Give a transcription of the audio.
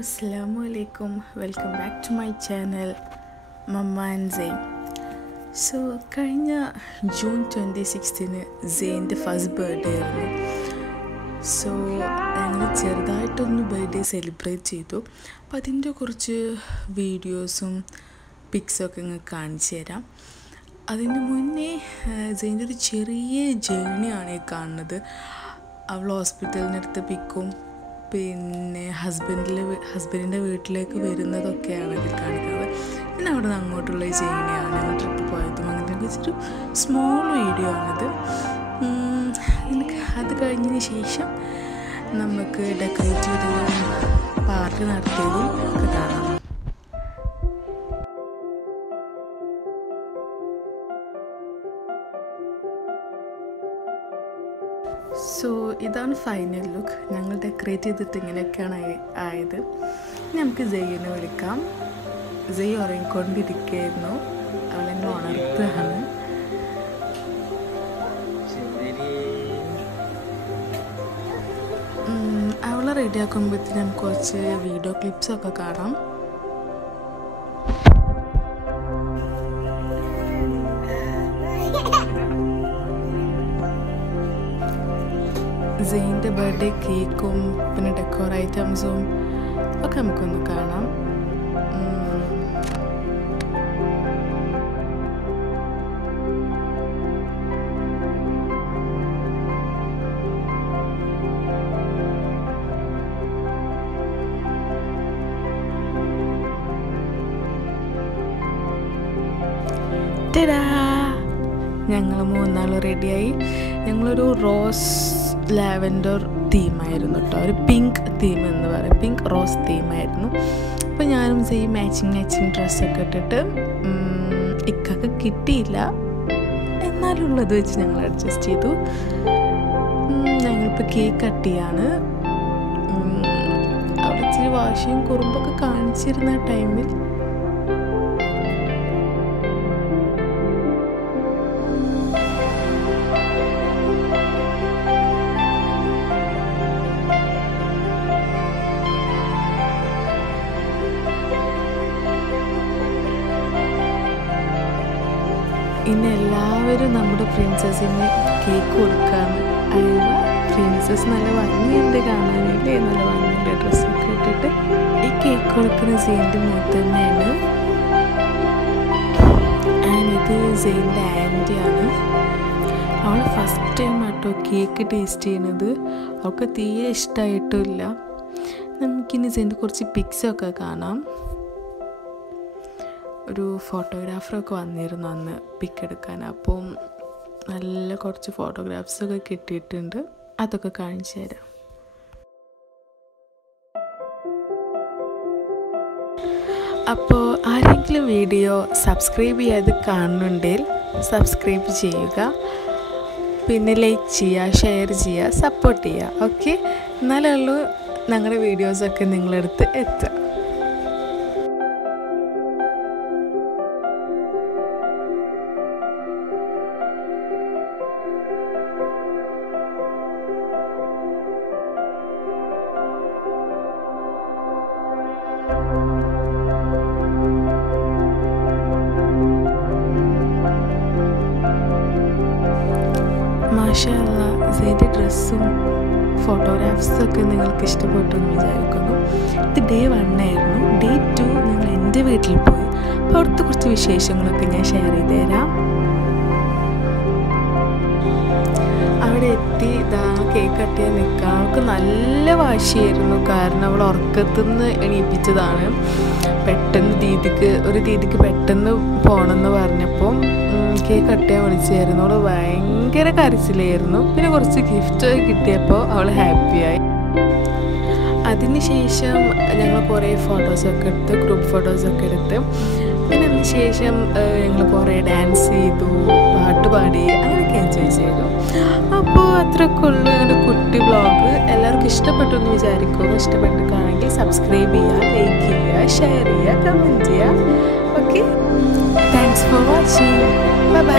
Assalamu alaikum. Welcome back to my channel, Mama and Zain. So, കഴിഞ്ഞ June 26-ന് സെയിൻ്റെ first birthday ആയിരുന്നു. So ഞങ്ങൾ ചെറുതായിട്ടൊന്ന് birthday celebrate ചെയ്തു. അപ്പോൾ അതിൻ്റെ കുറച്ച് വീഡിയോസും പിക്സൊക്കെ നിങ്ങൾക്ക് കാണിച്ചു തരാം. അതിന് മുന്നേ സെയിൻ്റെ ഒരു ചെറിയ ജേണിയാണ് കാണുന്നത്. അവൾ ഹോസ്പിറ്റലിൽ നിന്നെടുത്ത പിക്കും പിന്നെ ഹസ്ബൻഡിൻ്റെ വീട്ടിലേക്ക് വരുന്നതൊക്കെയാണ് ഇതിൽ കാണിക്കുന്നത്. പിന്നെ അവിടെ നിന്ന് അങ്ങോട്ടുള്ള ജേണിയാണ് ഞങ്ങൾ ട്രിപ്പ് പോയതും അങ്ങനെ വെച്ചൊരു സ്മോൾ വീഡിയോ ആണിത്. അത് കഴിഞ്ഞതിന് ശേഷം നമുക്ക് ഡെക്കറേറ്റ് ചെയ്തതും പാർട്ടി നടത്തിയതും ഒക്കെ കാണാം. സോ ഇതാണ് ഫൈനൽ ലുക്ക്. ഞങ്ങൾ ഡെക്കറേറ്റ് ചെയ്തിട്ട് ഇങ്ങനെയൊക്കെയാണ് ആയത്. ഇനി നമുക്ക് ജയ്യനെ വിളിക്കാം. ജയ് ഉറങ്ങിക്കൊണ്ടിരിക്കുകയായിരുന്നു. അവളെന്നെ ഉണർത്തുകയാണ്. അവളെ റെഡിയാക്കുമ്പോഴത്തേന് നമുക്ക് കുറച്ച് വീഡിയോ ക്ലിപ്സൊക്കെ കാണാം. സെയിൻ്റെ ബർത്ത്ഡേ കേക്കും പിന്നെ ഡെക്കോർ ഐറ്റംസും ഒക്കെ നമുക്കൊന്ന് കാണാം. ഞങ്ങൾ മൂന്നാളും റെഡിയായി. ഞങ്ങളൊരു റോസ് ലാവൻഡർ തീമായിരുന്നു കേട്ടോ, ഒരു പിങ്ക് തീം എന്ന് പറയും, പിങ്ക് റോസ് തീമായിരുന്നു. അപ്പോൾ ഞാനും സെയിം മാച്ചിങ് ഡ്രസ്സൊക്കെ ഇട്ടിട്ട് ഇക്കൊക്കെ കിട്ടിയില്ല, എന്നാലുള്ളത് വെച്ച് ഞങ്ങൾ അഡ്ജസ്റ്റ് ചെയ്തു. ഞങ്ങളിപ്പോൾ കേക്ക് കട്ട് ചെയ്യാണ്. അവിടെ ഇച്ചിരി വാശിയും കുറുമ്പൊക്കെ കാണിച്ചിരുന്ന ടൈമിൽ ഇന്ന് എല്ലാവരും നമ്മുടെ പ്രിൻസസിന് കേക്ക് കൊടുക്കാന്ന്. അയവ പ്രിൻസസ് നല്ല ഭംഗിയുണ്ട് കാണാനില്ലേ, നല്ല ഭംഗിയുള്ള ഡ്രസ്സൊക്കെ ഇട്ടിട്ട്. ഈ കേക്ക് കൊടുക്കുന്ന സെയിൻ്റെ മൂത്തമ്മയാണ്. ഇത് സെയിൻ്റെ ആൻറ്റിയാണ്. അവൾ ഫസ്റ്റ് ടൈം ആട്ടോ കേക്ക് ടേസ്റ്റ് ചെയ്യുന്നത്. അവൾക്ക് തീരെ ഇഷ്ടമായിട്ടില്ല. നമുക്കിനി സെയിൻ്റെ കുറച്ച് പിക്സൊക്കെ കാണാം. ഒരു ഫോട്ടോഗ്രാഫറൊക്കെ വന്നിരുന്നു അന്ന് പിക്ക് എടുക്കാൻ. അപ്പം നല്ല കുറച്ച് ഫോട്ടോഗ്രാഫ്സൊക്കെ കിട്ടിയിട്ടുണ്ട്. അതൊക്കെ കാണിച്ചു തരാം. അപ്പോൾ ആരെങ്കിലും വീഡിയോ സബ്സ്ക്രൈബ് ചെയ്യാതെ കാണുന്നുണ്ടെങ്കിൽ സബ്സ്ക്രൈബ് ചെയ്യുക, പിന്നെ ലൈക്ക് ചെയ്യുക, ഷെയർ ചെയ്യുക, സപ്പോർട്ട് ചെയ്യുക. ഓക്കെ, എന്നാലേ ഉള്ളൂ ഞങ്ങളുടെ വീഡിയോസൊക്കെ നിങ്ങളടുത്ത് എത്തുക. മാഷാ അല്ലാഹ്, സെയിൻ്റെ ഡ്രസ്സും ഫോട്ടോഗ്രാഫ്സൊക്കെ നിങ്ങൾക്ക് ഇഷ്ടപ്പെട്ടു എന്ന് വിചാരിക്കുന്നു. ഇത് ഡേ 1 ആയിരുന്നു. ഡേ 2 ഞങ്ങൾ എൻ്റെ വീട്ടിൽ പോയി. അപ്പോൾ അവിടുത്തെ കുറച്ച് വിശേഷങ്ങളൊക്കെ ഞാൻ ഷെയർ ചെയ്ത് തരാം. അവിടെ എത്തി ഇതാ കേക്ക് കട്ട് ചെയ്യാൻ നിൽക്കാം. അവൾക്ക് നല്ല വാശിയായിരുന്നു. കാരണം അവൾ ഉറക്കത്തുനിന്ന് എണീപ്പിച്ചതാണ്. ഒരു ദീദിക്ക് പെട്ടെന്ന് പോകണമെന്ന് പറഞ്ഞപ്പോൾ കേക്ക് കട്ട് ചെയ്യാൻ വിളിച്ചായിരുന്നു. അവൾ ഭയങ്കര കരച്ചിലായിരുന്നു. പിന്നെ കുറച്ച് ഗിഫ്റ്റ് കിട്ടിയപ്പോൾ അവൾ ഹാപ്പിയായി. അതിനുശേഷം ഞങ്ങൾ കുറേ ഫോട്ടോസൊക്കെ എടുത്ത്, ഗ്രൂപ്പ് ഫോട്ടോസൊക്കെ എടുത്ത്, പിന്നെ അതിന് ശേഷം ഞങ്ങൾ കുറേ ഡാൻസ് ചെയ്തു, പാട്ട് പാടി, അങ്ങനെയൊക്കെ എൻജോയ് ചെയ്തു. അപ്പോൾ അത്രയൊക്കെ ഉള്ളൂ ഞങ്ങളുടെ കുട്ടി വ്ളോഗ്. എല്ലാവർക്കും ഇഷ്ടപ്പെട്ടു എന്ന് വിചാരിക്കുന്നു. ഇഷ്ടപ്പെട്ടിട്ടാണെങ്കിൽ സബ്സ്ക്രൈബ് ചെയ്യുക, ലൈക്ക് ചെയ്യുക, ഷെയർ ചെയ്യുക, കമൻറ്റ് ചെയ്യുക. Okay, thanks for watching. Bye bye.